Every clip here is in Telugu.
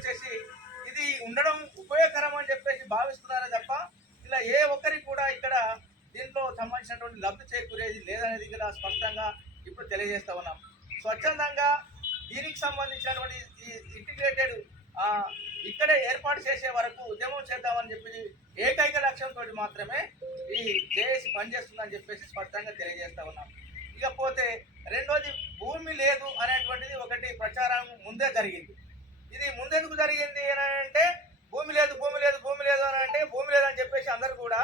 వచ్చేసి ఇది ఉండడం ఉపయోగకరం అని చెప్పేసి భావిస్తున్నారే తప్ప ఇలా ఏ ఒక్కరికి కూడా ఇక్కడ దీంట్లో సంబంధించినటువంటి లబ్ధి చేకూరేది లేదనేది ఇక్కడ స్పష్టంగా ఇప్పుడు తెలియజేస్తా ఉన్నాం. స్వచ్ఛందంగా దీనికి సంబంధించినటువంటి ఈ ఇంటిగ్రేటెడ్ ఇక్కడే ఏర్పాటు చేసే వరకు ఉద్యమం చేద్దామని చెప్పి ఏకైక లక్ష్యంతో మాత్రమే ఈ జేఏసీ పనిచేస్తుందని చెప్పేసి స్పష్టంగా తెలియజేస్తా ఉన్నాం. ఇకపోతే రెండోది భూమి లేదు అనేటువంటిది ఒకటి ప్రచారం ముందే జరిగింది. ఇది ముందెందుకు జరిగింది అని అంటే భూమి లేదు భూమి లేదు భూమి లేదు అని అంటే భూమి లేదని చెప్పేసి అందరూ కూడా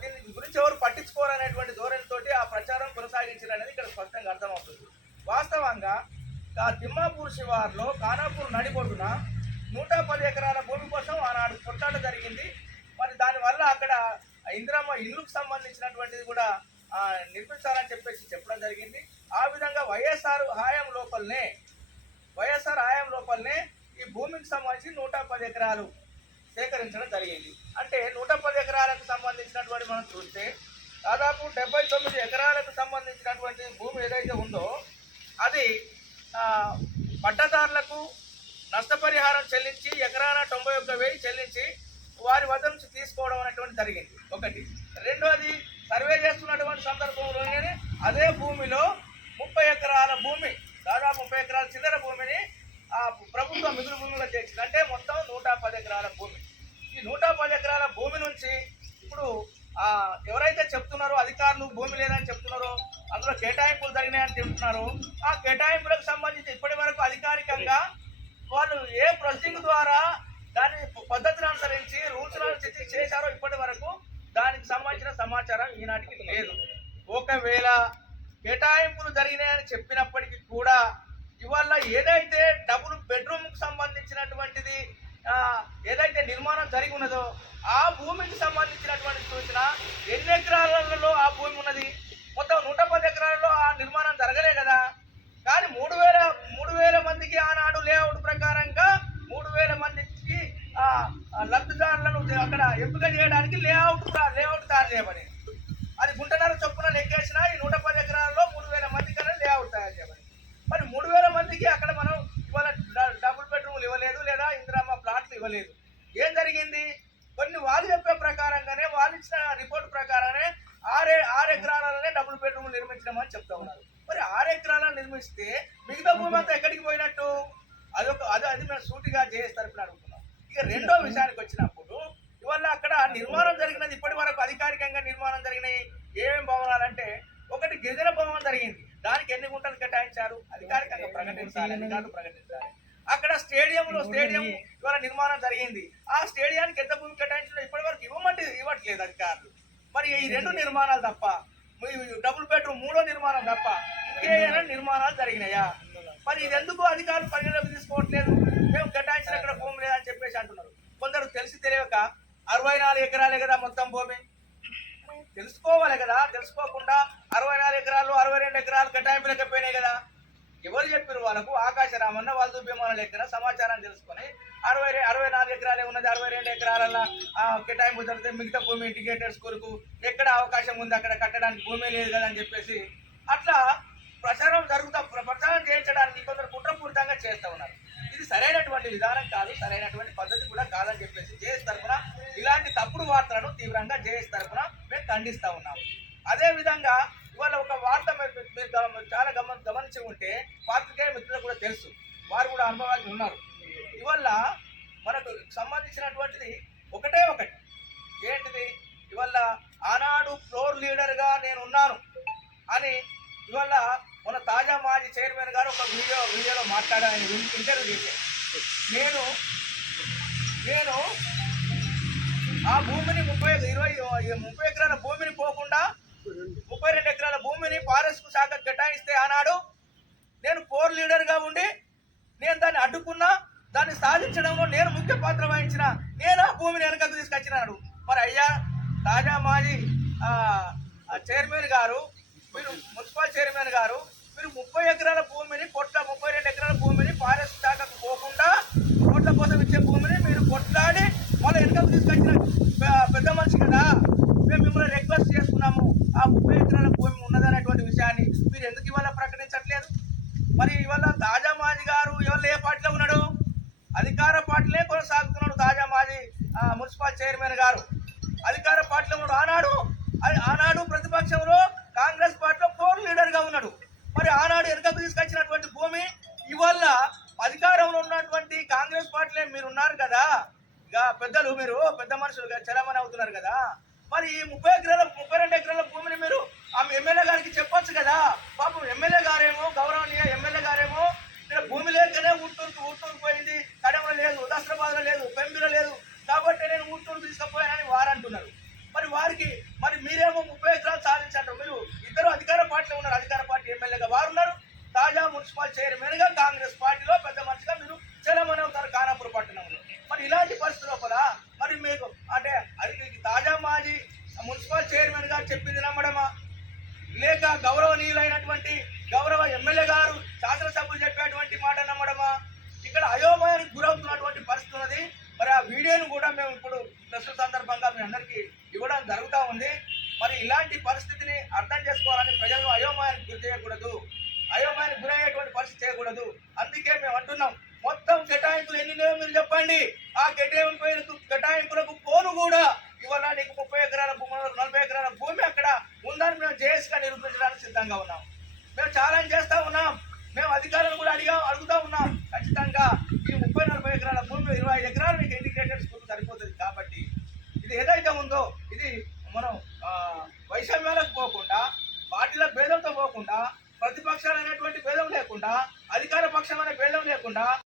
దీని గురించి ఎవరు పట్టించుకోరనేటువంటి ధోరణితోటి ఆ ప్రచారం కొనసాగించారనేది ఇక్కడ స్పష్టంగా అర్థమవుతుంది. వాస్తవంగా తిమ్మాపూర్ శివార్లో ఖానాపూర్ నడిబొడ్డున 110 ఎకరాల భూమి కోసం ఆనాడు కొట్లాట జరిగింది. మరి దానివల్ల అక్కడ ఇందిరమ్మ ఇల్లుకు సంబంధించినటువంటిది కూడా నిర్మించాలని చెప్పేసి చెప్పడం జరిగింది. ఆ విధంగా వైఎస్ఆర్ హయాం లోపలనే ఈ భూమికి సంబంధించి 110 ఎకరాలు సేకరించడం జరిగింది. అంటే 110 ఎకరాలకు సంబంధించినటువంటి మనం చూస్తే దాదాపు 79 ఎకరాలకు సంబంధించినటువంటి భూమి ఏదైతే ఉందో అది పట్టదారులకు నష్టపరిహారం చెల్లించి ఎకరాన 91,000 చెల్లించి వారి వద్ద నుంచి తీసుకోవడం అనేటువంటి జరిగింది. ఒకటి. రెండోది సర్వే చేస్తున్నటువంటి సందర్భంలోనే అదే భూమిలో 30 ఎకరాల భూమి దాదాపు 30 ఎకరాల చిల్లర భూమిని ప్రభుత్వం మిగులు భూమిగా చేసింది. అంటే మొత్తం 110 ఎకరాల భూమి. ఈ 110 ఎకరాల భూమి నుంచి ఇప్పుడు ఎవరైతే చెప్తున్నారో అధికారులు భూమి లేదని చెప్తున్నారో అందులో కేటాయింపులు జరిగినాయని చెప్తున్నారో ఆ కేటాయింపులకు సంబంధించి ఇప్పటి వరకు అధికారికంగా వాళ్ళు ఏ ప్రొసీడింగ్ ద్వారా దాని పద్ధతిని అనుసరించి రూల్స్ చేశారో ఇప్పటి వరకు దానికి సంబంధించిన సమాచారం ఈనాటికి లేదు. ఒకవేళ కేటాయింపులు జరిగినాయని చెప్పినప్పటికీ కూడా ఇవాళ ఏదైతే డబుల్ బెడ్రూమ్కి సంబంధించినటువంటిది ఏదైతే నిర్మాణం జరిగి ఉన్నదో ఆ భూమికి సంబంధించినటువంటి సూచన ఎన్ని ఎకరాలలో ఆ భూమి ఉన్నది? మొత్తం 110 ఎకరాలలో ఆ నిర్మాణం జరగలే కదా. కానీ 3,000 మందికి ఆనాడు లేఅవుట్ ప్రకారంగా 3,000 మందికి లబ్ధిదారులను అక్కడ ఎంపిక చేయడానికి లేఅవుట్ తయారు చేయబడింది. అది గుంటన్నర చొప్పున లెక్కేసినా ఈ 110 ఎకరాలలో 3,000 మంది కన్నా లేఅవుట్ తయారు చేయబడింది. మరి 3,000 మందికి అక్కడ మనం ఇవాళ డబుల్ బెడ్రూమ్లు ఇవ్వలేదు లేదా ఇందిరమ్మ ప్లాట్లు ఇవ్వలేదు. ఏం జరిగింది? కొన్ని వాళ్ళు చెప్పే ప్రకారంగానే వాళ్ళు ఇచ్చిన రిపోర్ట్ ప్రకారమే 6 ఎకరాలనే డబుల్ బెడ్రూమ్లు నిర్మించడం చెప్తా ఉన్నారు. మరి 6 ఎకరాలను నిర్మిస్తే మిగతా భూమి అంతా ఎక్కడికి పోయినట్టు? అది మేము సూటిగా చేస్తారని అడుగుతున్నాం. ఇక రెండో విషయానికి వచ్చినప్పుడు ఇవాళ అక్కడ నిర్మాణం జరిగినది ఇప్పటి వరకు అధికారికంగా నిర్మాణం జరిగినాయి ఏమేమి భవనాలంటే ఒకటి గిరిజన భవనం జరిగింది. దానికి ఎన్ని గుంటలు కేటాయించారు అధికారికంగా ప్రకటించాలి. అక్కడ స్టేడియం ఇవాళ నిర్మాణం జరిగింది. ఆ స్టేడియానికి ఎంత భూమి కేటాయించాలో ఇప్పటి వరకు ఇవ్వట్లేదు అధికారులు. మరి ఈ 2 నిర్మాణాలు తప్ప డబుల్ బెడ్రూమ్ 3వ నిర్మాణం తప్ప ఇంకేమైనా నిర్మాణాలు జరిగినాయా? మరి ఇది ఎందుకు అధికారులు పరిగణలోకి తీసుకోవట్లేదు? మేము కేటాయించిన అక్కడ భూమి లేదని చెప్పేసి అంటున్నారు. కొందరు తెలియక 64 ఎకరాలే కదా మొత్తం భూమి తెలుసుకోవాలి కదా. తెలుసుకోకుండా 64 ఎకరాలు 62 ఎకరాలు కేటాయింపులేకపోయినాయి కదా. ఎవరు చెప్పారు వాళ్ళకు? ఆకాశ రామన్న వాళ్ళు భీమాన లెక్కన సమాచారం తెలుసుకొని 64 ఎకరాలే ఉన్నది, 62 ఎకరాల కేటాయింపు జరిగితే మిగతా భూమి ఇంటిగ్రేటెడ్ స్కూల్కు ఎక్కడ అవకాశం ఉంది అక్కడ కట్టడానికి భూమి లేదు కదా అని చెప్పేసి అట్లా ప్రచారం చేయించడానికి కొందరు కుట్రపూరితంగా చేస్తూ ఉన్నారు. ఇది సరైనటువంటి విధానం కాదు, సరైనటువంటి పద్ధతి కూడా కాదని చెప్పేసి జేఎస్ తరఫున ఇలాంటి తప్పుడు వార్తలను తీవ్రంగా జేఎస్ తరఫున మేము ఖండిస్తూ ఉన్నాము. అదేవిధంగా ఇవాళ ఒక వార్త మీరు చాలా గమనించి ఉంటే పాత్రికేయ మిత్రులకు కూడా తెలుసు, వారు కూడా అనుభవాలు ఉన్నారు. ఇవాళ మనకు సంబంధించినటువంటిది ఒకటి ఏంటిది? ఇవాళ ఆనాడు ఫ్లోర్ లీడర్గా నేను ఉన్నాను అని ఇవాళ మన తాజా మాజీ చైర్మన్ గారు ఒక వీడియోలో మాట్లాడాలని ఇంటర్వ్యూ చేశాను. నేను ఆ భూమిని 30 ఎకరాల భూమిని పోకుండా 32 ఎకరాల భూమిని ఫారెస్ట్ శాఖ కేటాయిస్తే ఆనాడు నేను ఫ్లోర్ లీడర్గా ఉండి నేను దాన్ని అడ్డుకున్నా, దాన్ని సాధించడంలో నేను ముఖ్య పాత్ర వహించిన, నేను ఆ భూమిని వెనకకు తీసుకొచ్చినాడు. మరి అయ్యా తాజా మాజీ చైర్మన్ గారు, మీరు మున్సిపల్ చైర్మన్ గారు, మీరు 30 ఎకరాల భూమిని 32 ఎకరాల భూమిని ఫారెస్ట్ శాఖకు పోకుండా కోట్ల కోసం ఇచ్చే భూమిని మీరు కొట్లాడి మళ్ళీ వెనకకు తీసుకొచ్చిన పెద్ద మనిషి కదా. మేము మిమ్మల్ని రిక్వెస్ట్ చేసుకున్నాము ఆ 30 ఎకరాల భూమి ఉన్నదనేటువంటి విషయాన్ని మీరు ఎందుకు ఇవాళ ప్రకటించట్లేదు? మరి ఇవాళ తాజా మాజీ గారు ఇవాళ ఏ పార్టీలో ఉన్నాడు? అధికార మున్సిపల్ చైర్మన్ గారు అధికార పార్టీలో ఉన్నాడు. ఆనాడు ప్రతిపక్షంలో కాంగ్రెస్ పార్టీలో కోర్ లీడర్ గా ఉన్నాడు. మరి ఆనాడు వెనుకకు తీసుకొచ్చినటువంటి భూమి ఇవాళ అధికారంలో ఉన్నటువంటి కాంగ్రెస్ పార్టీలో మీరు ఉన్నారు కదా, ఇక పెద్దలు, మీరు పెద్ద మనుషులుగా చలామణి అవుతున్నారు కదా, మరి ఈ 32 ఎకరాల భూమిని మీరు ఆ ఎమ్మెల్యే గారికి చెప్పొచ్చు కదా. పాపం ఎమ్మెల్యే గారేమో, గౌరవనీయ ఎమ్మెల్యే గారేమో ఇక్కడ భూమి లేకనే ఊటూరు పోయింది, కడమలో లేదు, దసరాబాద్లో లేదు, పెంబిలో లేదు, కాబట్టి నేను ఊటూరు తీసుకుపోయానని వారు అంటున్నారు. మరి మీరేమో 30 ఎకరాలు సాధించారు. మీరు ఇద్దరు అధికార పార్టీలో ఉన్నారు. అధికార పార్టీ ఎమ్మెల్యేగా వారు ఉన్నారు, తాజా మున్సిపల్ చైర్మన్ గా కాంగ్రెస్ పార్టీలో పెద్ద మనిషిగా మీరు చలమని అవుతారు ఖానాపూర్ పట్టణంలో. మరి ఇలాంటి పరిస్థితుల లోపల మరి మీకు అంటే అది తాజా మాజీ మున్సిపల్ చైర్మన్ గారు చెప్పింది నమ్మడమా, లేక గౌరవనీయులైనటువంటి గౌరవ ఎమ్మెల్యే గారు శాసనసభ్యులు చెప్పేటువంటి మాట నమ్మడమా? ఇక్కడ అయోమయానికి గురవుతున్నటువంటి పరిస్థితి ఉన్నది. మరి ఆ వీడియోను కూడా మేము ఇప్పుడు ప్రస్తుత సందర్భంగా మీ అందరికీ ఇవ్వడం జరుగుతూ ఉంది. మరి ఇలాంటి పరిస్థితిని అర్థం చేసుకోవాలని ప్రజలను అయోమయానికి గురి చేయకూడదు, అయోమయానికి గురయ్యేటువంటి పరిస్థితి చేయకూడదు. అందుకే మేము అంటున్నాం, మొత్తం కేటాయింపులు ఎన్ని లేవో మీరు చెప్పండి. ఆ కేటాయింపులకు పోను కూడా ఇవాళ నీకు 30 ఎకరాల భూమి, 40 ఎకరాల భూమి అక్కడ ఉందని మేము జేఎస్గా నిరూపించడానికి సిద్ధంగా ఉన్నాం. మేము ఛాలెంజ్ చేస్తా ఉన్నాం. మేము అధికారులను కూడా అడుగుతా ఉన్నాం. ఖచ్చితంగా ఈ 30-40 ఎకరాల భూమి 25 ఎకరాలు మీకు ఇంటిగ్రేటెడ్ స్కూల్ సరిపోతుంది. కాబట్టి ఇది ఏదైతే ఉందో ఇది మనం వైషమ్యాలకు పోకుండా, పార్టీల భేదంతో పోకుండా, ప్రతిపక్షాలు అనేటువంటి భేదం లేకుండా, అధికార పక్షం అనే భేదం లేకుండా